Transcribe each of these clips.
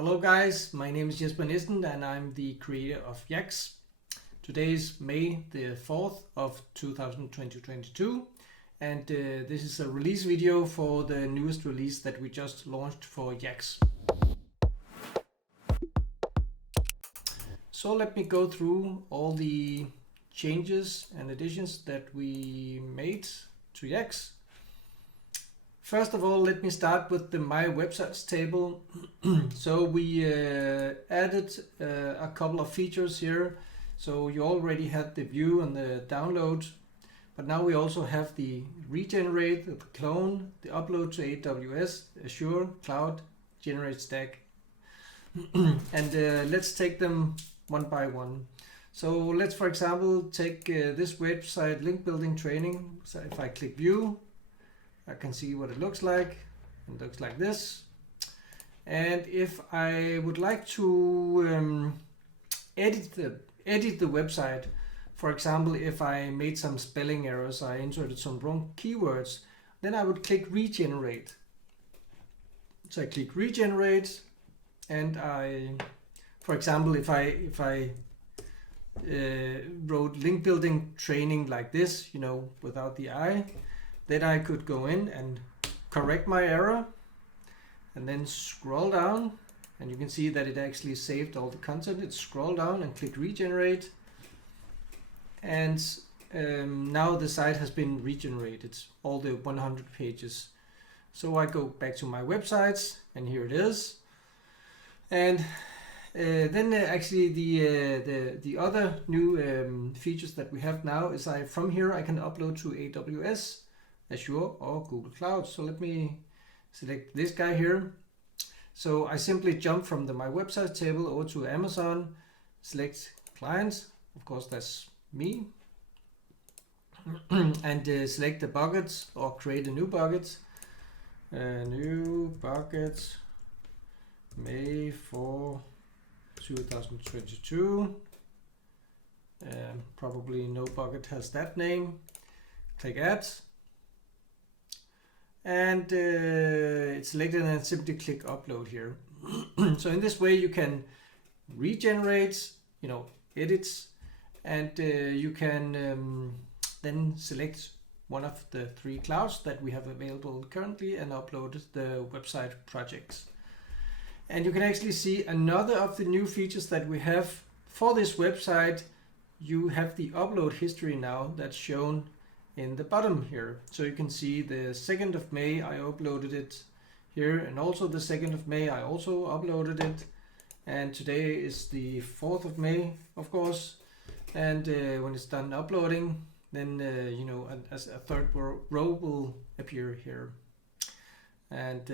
Hello guys, my name is Jesper Nissen and I'm the creator of YACSS. Today is May the 4th of 2022 and this is a release video for the newest release that we just launched for YACSS. So let me go through all the changes and additions that we made to YACSS. First of all, let me start with the My Websites table. So we added a couple of features here. So you already had the view and the download, but now we also have the regenerate, the clone, the upload to AWS, Azure, Cloud, generate stack. And let's take them one by one. So let's, for example, take this website link building training. So if I click view, I can see what it looks like. It looks like this. And if I would like to edit the website, for example, if I made some spelling errors, I inserted some wrong keywords, then I would click regenerate. So I click regenerate, and I, for example, if I wrote link building training like this, you know, without the I, then I could go in and correct my error and then scroll down, and you can see that it actually saved all the content. It's scroll down and click regenerate, and now the site has been regenerated, all the 100 pages. So I go back to my websites and here it is. And then actually the other new features that we have now is from here I can upload to AWS, Azure or Google Cloud. So let me select this guy here. So I simply jump from the My Websites table over to Amazon, select clients, of course that's me, and select the buckets or create a new bucket. New bucket, May 4, 2022. Probably no bucket has that name. Click add. And it's selected, and simply click upload here. So in this way you can regenerate, you know, edits, and you can then select one of the 3 clouds that we have available currently and upload the website projects. And you can actually see another of the new features that we have for this website. You have the upload history now that's shown in the bottom here. So you can see the 2nd of May I uploaded it here, and also the 2nd of May I also uploaded it, and today is the 4th of May, of course. And when it's done uploading, then you know, as a third row will appear here. And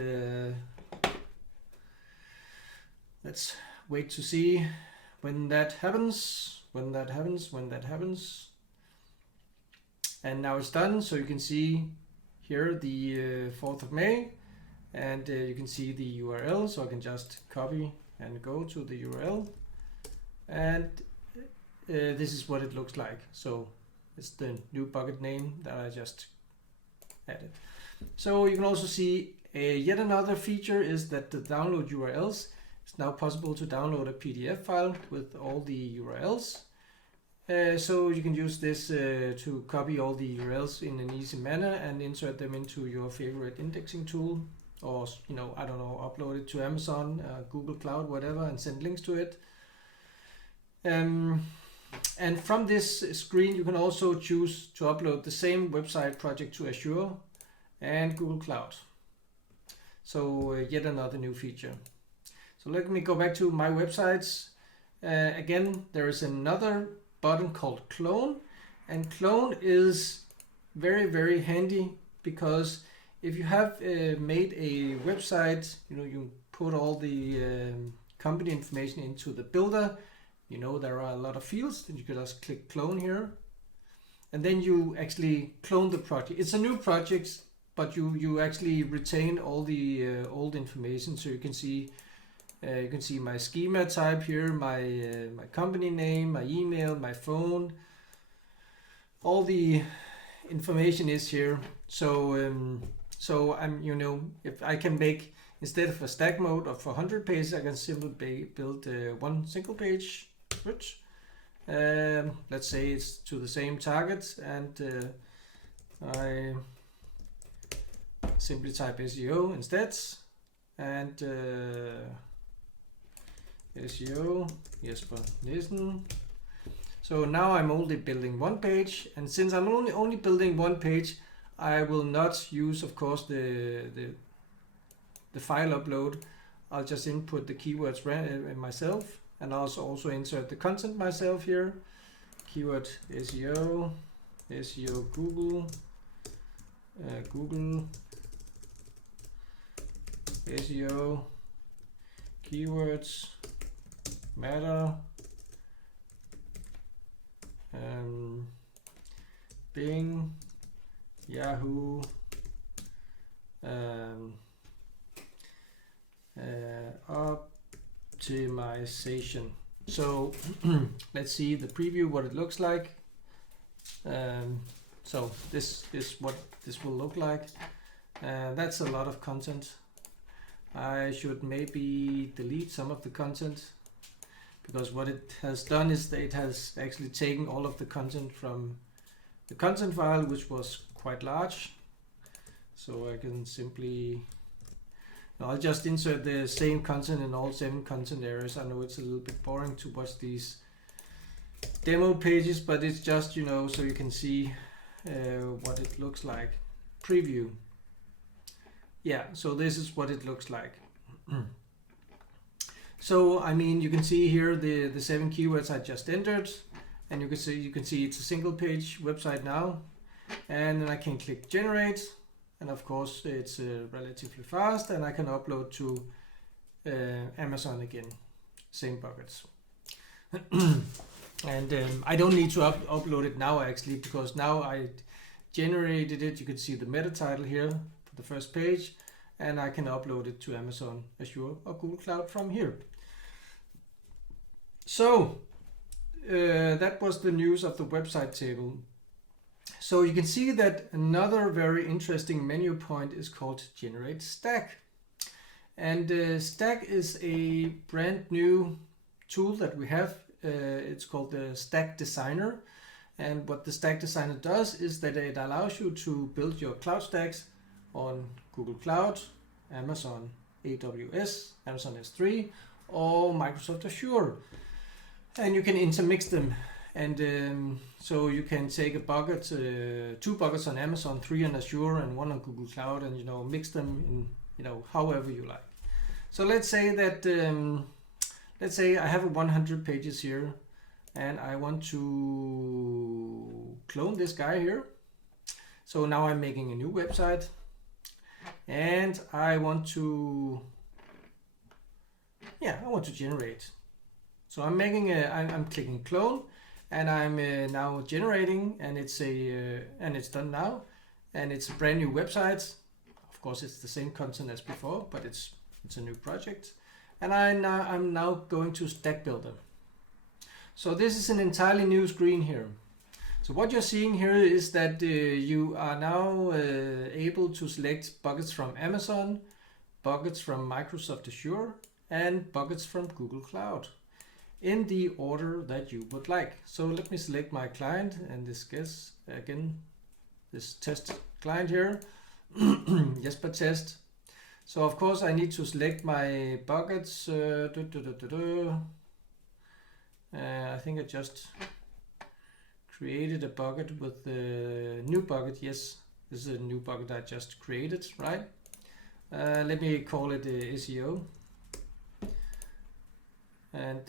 let's wait to see when that happens. And now it's done, so you can see here the 4th of May, and you can see the URL, so I can just copy and go to the URL, and this is what it looks like. So it's the new bucket name that I just added. So you can also see yet another feature is that the download URLs, it's now possible to download a PDF file with all the URLs. So you can use this to copy all the URLs in an easy manner and insert them into your favorite indexing tool, or, you know, I don't know, upload it to Amazon, Google Cloud, whatever, and send links to it. And from this screen you can also choose to upload the same website project to Azure and Google Cloud. So yet another new feature. So let me go back to My Websites. Again, there is another button called clone, and clone is very, very handy, because if you have made a website, you know, you put all the company information into the builder, you know, there are a lot of fields, and you can just click clone here, and then you actually clone the project. It's a new project, but you actually retain all the old information. So you can see my schema type here, my company name, my email, my phone. All the information is here. So I'm, you know, if I can make instead of a stack mode of 100 pages, I can simply build one single page. Let's say it's to the same target, and I simply type SEO instead, and SEO Jesper Nielsen. So now I'm only building one page, and since I'm only building one page, I will not use, of course, the file upload. I'll just input the keywords myself, and also insert the content myself here. Keyword SEO, SEO Google, Google SEO keywords matter, Bing, Yahoo, optimization. So let's see the preview, what it looks like. So this is what this will look like. That's a lot of content. I should maybe delete some of the content, because what it has done is that it has actually taken all of the content from the content file, which was quite large. So I can simply, I'll just insert the same content in all 7 content areas. I know it's a little bit boring to watch these demo pages, but it's just, you know, so you can see what it looks like. Preview. Yeah, so this is what it looks like. So I mean, you can see here the 7 keywords I just entered, and you can see it's a single page website now. And then I can click generate, and of course it's relatively fast, and I can upload to Amazon again, same buckets. And I don't need to upload it now actually, because now I generated it. You can see the meta title here for the first page, and I can upload it to Amazon, Azure, or Google Cloud from here. So that was the news of the website table. So you can see that another very interesting menu point is called Generate Stack. And Stack is a brand new tool that we have. It's called the Stack Designer. And what the Stack Designer does is that it allows you to build your cloud stacks on Google Cloud, Amazon AWS, Amazon S3, or Microsoft Azure. And you can intermix them. And so you can take a bucket, 2 buckets on Amazon, 3 on Azure, and 1 on Google Cloud, and, you know, mix them in, you know, however you like. So let's say that, let's say I have 100 pages here, and I want to clone this guy here. So now I'm making a new website, and I want to, I want to generate. So I'm making I'm clicking clone, and I'm now generating, and it's and it's done now, and it's a brand new website. Of course, it's the same content as before, but it's a new project, and I'm now going to Stack Builder. So this is an entirely new screen here. So what you're seeing here is that you are now able to select buckets from Amazon, buckets from Microsoft Azure, and buckets from Google Cloud, in the order that you would like. So let me select my client, and this test client here, Jesper test. So of course I need to select my buckets. I think I just created a bucket with the new bucket. Yes, this is a new bucket I just created, right? Let me call it SEO. And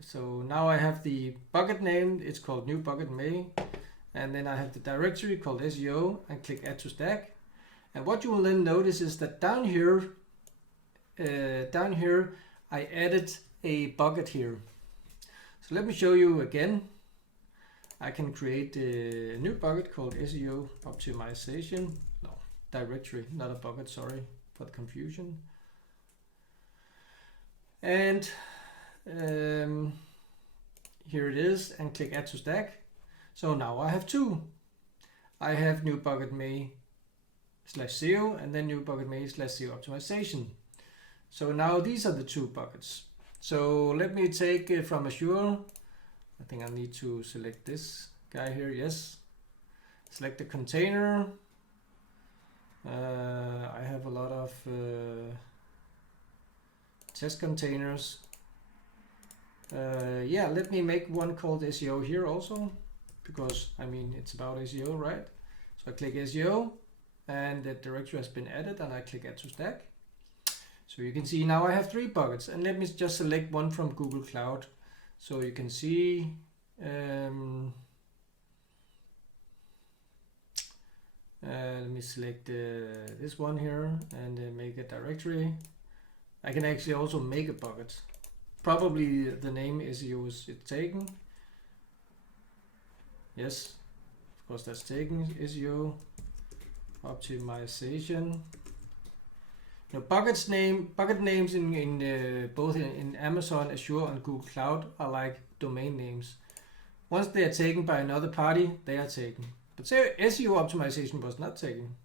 so now I have the bucket name, it's called new bucket May, and then I have the directory called SEO, and click add to stack. And what you will then notice is that down here I added a bucket here. So let me show you again. I can create a new bucket called SEO optimization. No, directory, not a bucket, sorry for the confusion. And here it is, and click add to stack. So now I have 2. I have new bucket May /SEO, and then new bucket may /SEO optimization. So now these are the two buckets. So let me take from Azure. I think I need to select this guy here. Yes. Select the container. I have a lot of test containers. Yeah, let me make one called SEO here also, because I mean it's about SEO, right? So I click SEO, and the directory has been added, and I click Add to Stack. So you can see now I have 3 buckets, and let me just select one from Google Cloud, so you can see. Let me select this one here and make a directory. I can actually also make a bucket. Probably the name SEO is taken. Yes, of course that's taken. SEO optimization. Now bucket names in both in Amazon, Azure, and Google Cloud are like domain names. Once they are taken by another party, they are taken. But say SEO optimization was not taken.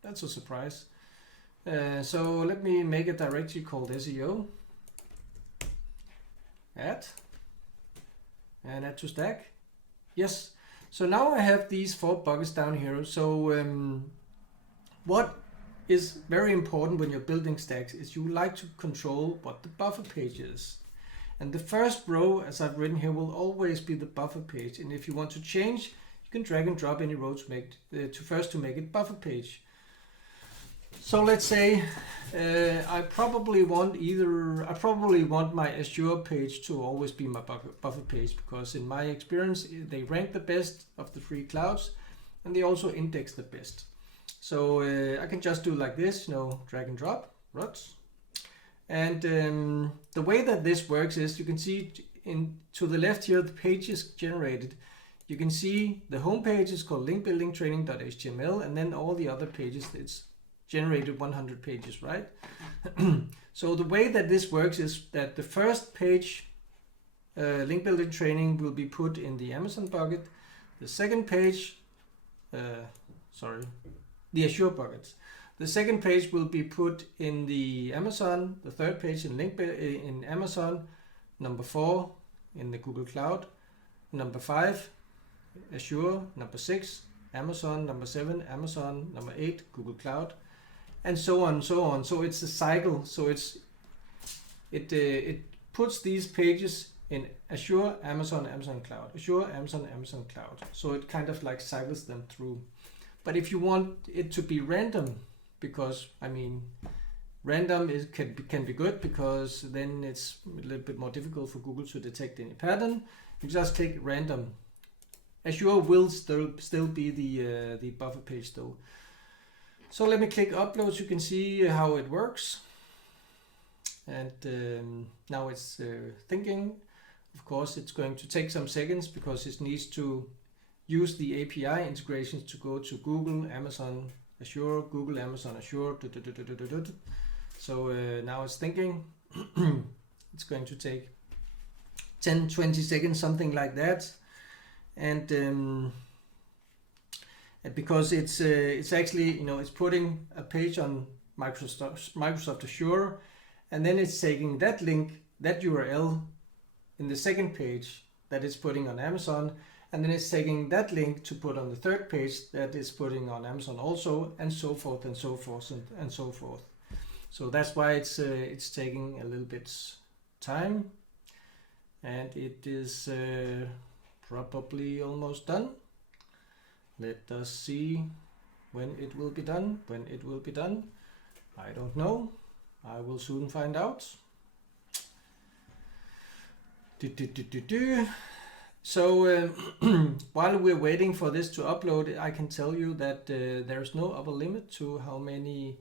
That's a surprise. So let me make a directory called SEO. Add to stack. Yes. So now I have these 4 buckets down here. So what is very important when you're building stacks is you like to control what the buffer page is. And the first row, as I've written here, will always be the buffer page. And if you want to change, you can drag and drop any row to make it buffer page. So let's say I probably want my Azure page to always be my buffer page, because in my experience they rank the best of the 3 clouds, and they also index the best. So I can just do like this, drag and drop, rots. And the way that this works is you can see to the left here the page is generated. You can see the home page is called linkbuildingtraining.html, and then all the other pages, it's generated 100 pages, right? So the way that this works is that the first page, link building training, will be put in the Amazon bucket. The second page, the Azure buckets. The second page will be put in the Amazon. The third page in Amazon. Number 4 in the Google Cloud. Number 5, Azure. Number 6, Amazon. Number 7, Amazon. Number 8, Google Cloud. And so on and so on. So it's a cycle. So it puts these pages in Azure, Amazon, Amazon Cloud. Azure, Amazon, Amazon Cloud. So it kind of like cycles them through. But if you want it to be random, because I mean random can be good, because then it's a little bit more difficult for Google to detect any pattern, you just click random. Azure will still be the buffer page though. So let me click upload so you can see how it works. And now it's thinking. Of course it's going to take some seconds because it needs to use the API integrations to go to Google, Amazon, Azure, Google, Amazon, Azure. So now it's thinking. It's going to take 10-20 seconds, something like that. And because it's actually, it's putting a page on Microsoft Azure, and then it's taking that link, that URL in the second page that it's putting on Amazon, and then it's taking that link to put on the third page that is putting on Amazon also, and so forth and so forth and so forth. So that's why it's taking a little bit time, and it is probably almost done. Let us see when it will be done. When it will be done, I don't know. I will soon find out. So while we're waiting for this to upload, I can tell you that there's no upper limit to how many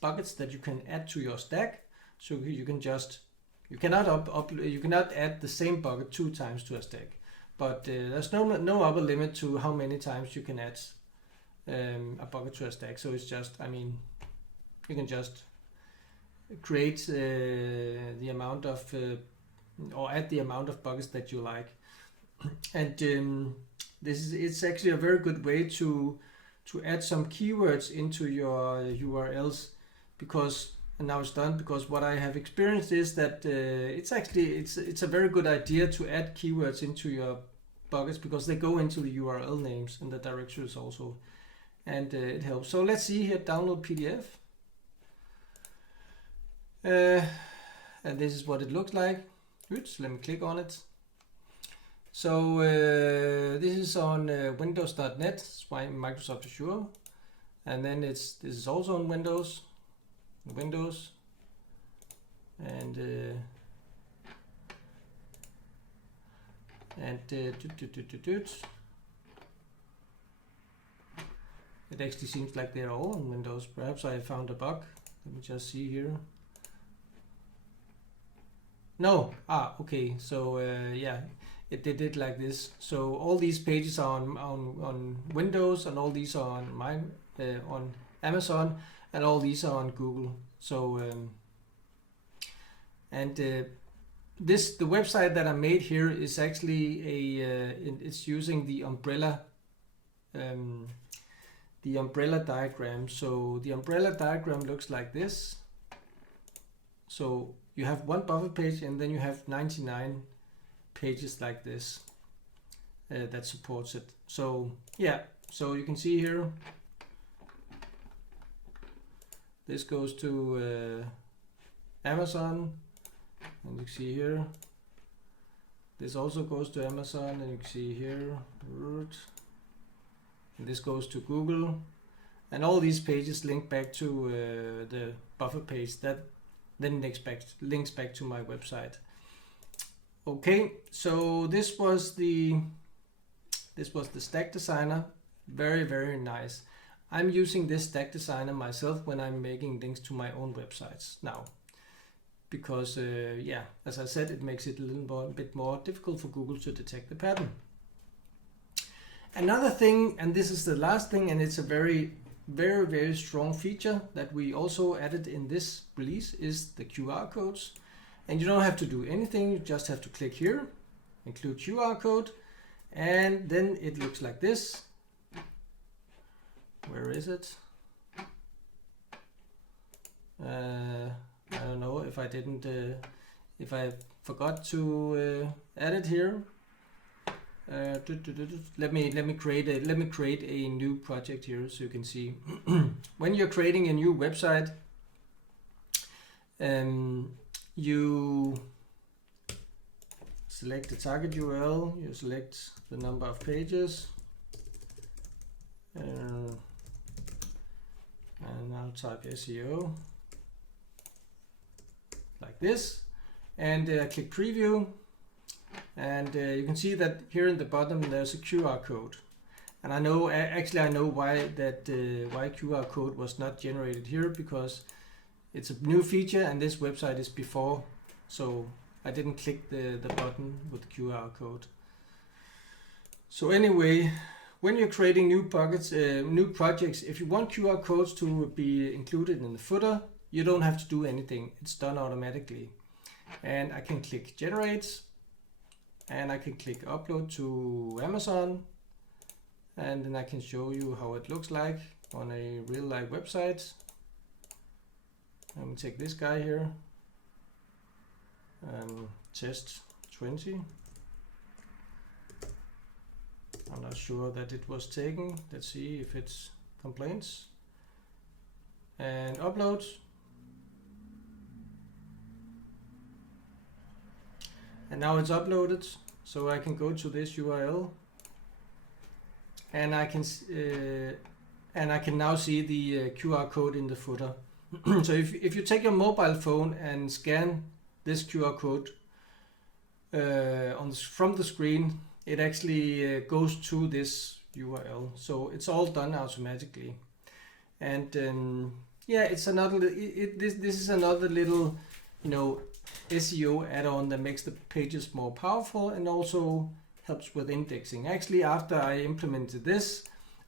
buckets that you can add to your stack. So you cannot add the same bucket 2 times to a stack. But there's no upper limit to how many times you can add a bucket to a stack. So it's just, you can just create the amount of or add the amount of buckets that you like. And it's actually a very good way to to add some keywords into your URLs, because, and now it's done, because what I have experienced is that it's a very good idea to add keywords into your buckets, because they go into the URL names and the directories also, and it helps. So let's see here, download PDF, and this is what it looks like. Oops, let me click on it. So this is on Windows.net, it's by Microsoft Azure, and then this is also on Windows, and it actually seems like they're all on Windows. Perhaps I found a bug. Let me just see here. No, okay. So yeah, it did it like this. So all these pages are on Windows, and all these are on Amazon, and all these are on Google. So the website that I made here is actually it's using the umbrella diagram. So the umbrella diagram looks like this. So you have one buffer page, and then you have 99 pages like this that supports it. So yeah, so you can see here, this goes to Amazon, and you can see here, this also goes to Amazon, and you can see here, and this goes to Google, and all these pages link back to the buffer page that then links back to my website. Okay, so this was the stack designer. Very, very nice. I'm using this stack designer myself when I'm making links to my own websites now, because yeah, as I said, it makes it a bit more difficult for Google to detect the pattern. Another thing, and this is the last thing, and it's a very, very, very strong feature that we also added in this release, is the QR codes. And you don't have to do anything, you just have to click here, include QR code, and then it looks like this. Where is it? I don't know if I didn't, if I forgot to add it here. Let me create a new project here so you can see. When you're creating a new website, you select the target URL, you select the number of pages, and I'll type SEO like this, and click preview, and you can see that here in the bottom there's a QR code, and I know why why QR code was not generated here, because it's a new feature and this website is before, so I didn't click the button with the QR code. So anyway, when you're creating new projects, if you want QR codes to be included in the footer, you don't have to do anything. It's done automatically. And I can click generate, and I can click upload to Amazon, and then I can show you how it looks like on a real life website. Let me take this guy here, test 20. I'm not sure that it was taken. Let's see if it's complaints, and upload. And now it's uploaded, so I can go to this URL, and I can now see the QR code in the footer. So if you take your mobile phone and scan this QR code from the screen, it actually goes to this URL. So it's all done automatically. And yeah, it's another. This is another little, SEO add-on that makes the pages more powerful and also helps with indexing. Actually, after I implemented this,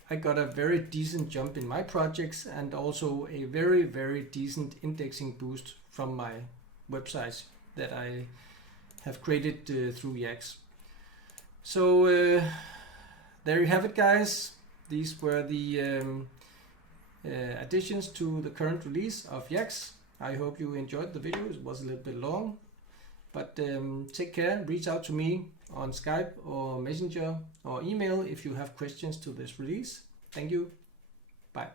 I got a very decent jump in my projects and also a very, very decent indexing boost from my websites that I have created through YACSS. So there you have it, guys. These were the additions to the current release of YACSS. I hope you enjoyed the video. It was a little bit long, but take care. Reach out to me on Skype or Messenger or email if you have questions to this release. Thank you. Bye.